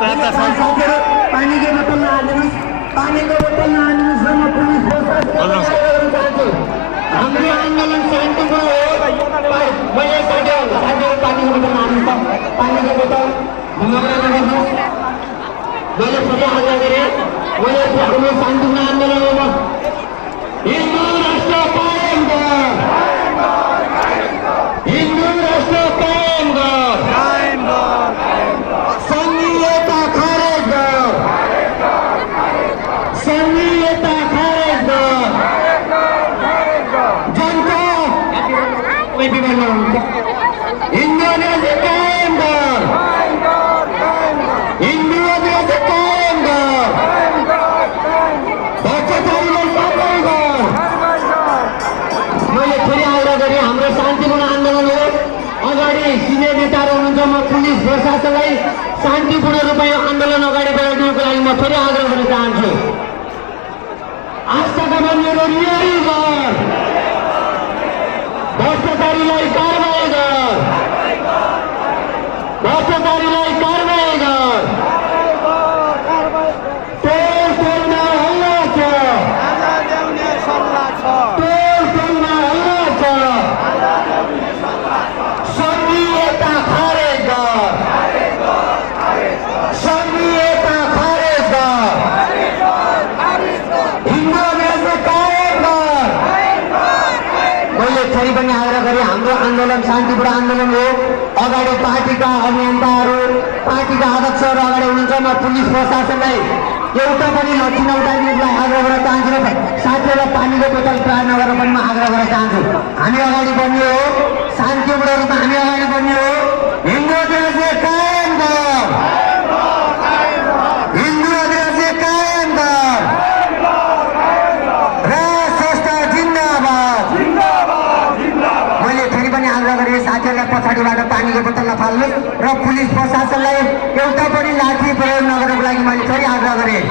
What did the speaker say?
पानी के बोतल नहालिनुहोस्, पानीको बोतल नहालिनुहोस् र म पुलिस चाहन्छु। हाम्रो आन्दोलन शान्तिपूर्ण हो। मैले साथीहरू पानीको बोतल नहाल्नुहोस्, पानीको बोतल ढुङ्गामा नगर्नुहोस्। मैले सबै आग्रह गरेँ, मैले हाम्रो शान्तिपूर्ण आन्दोलन हो। हिन्दू राष्ट्र कायम गर, हिन्दू राष्ट्र कायम गर, संघीयता खारेज गर, संघीयता खारेज गर। जनता हिन्दू देश कायम गर, हिन्दू देश कायम गर, भ्रष्टाचारीलाई सफल गर। मैले फेरि आग्रह गरेँ, हाम्रो शान्तिपूर्ण आन्दोलन हो। अगाडि सिनियर नेताहरू हुनुहुन्छ, म पुलिस प्रशासनलाई शान्तिपूर्ण रूपमा यो आन्दोलन अगाडि बढाइदिनुको लागि म फेरि आग्रह गर्न चाहन्छु। आस्थाका मान्छेहरू रिहाई गर, भ्रष्टाचारीलाई कारबाही गर, भ्रष्टाचारीलाई कारबाही गर। टोल टोलमा हल्ला छ, टोल टोलमा हल्ला छ। संघीयता खारेज गर, संघीयता खारेज गर, हिन्दू देश कायम गर। मैले फेरि पनि आग्रह गरेँ, हाम्रो आन्दोलन शान्तिपूर्ण आन्दोलन हो। अगाडि पार्टीका अभियन्ताहरू, पार्टीका अध्यक्षहरू अगाडि हुनुहुन्छ। म पुलिस प्रशासनलाई एउटा पनि नचिनाउटाइदिनुलाई आग्रह गर्न चाहन्छु र साथीहरूलाई पानीको बोतल प्रयोग नगरेर पनि म आग्रह गर्न चाहन्छु। हामी अगाडि बढ्ने हो, शान्तिपूर्ण रूपमा हामी अगाडि बढ्ने हो। हिन्दू देश कायम गर, हिन्दू देश कायम गर, राष्ट्र जिन्दाबाद। मैले फेरि पनि आग्रह गरेँ, साथीहरूलाई पछाडिबाट पानीको बोतल नफाल्नुहोस् र पुलिस प्रशासनलाई एउटा पनि लाठी प्रयोग नगर्नको लागि मैले फेरि आग्रह गरेँ।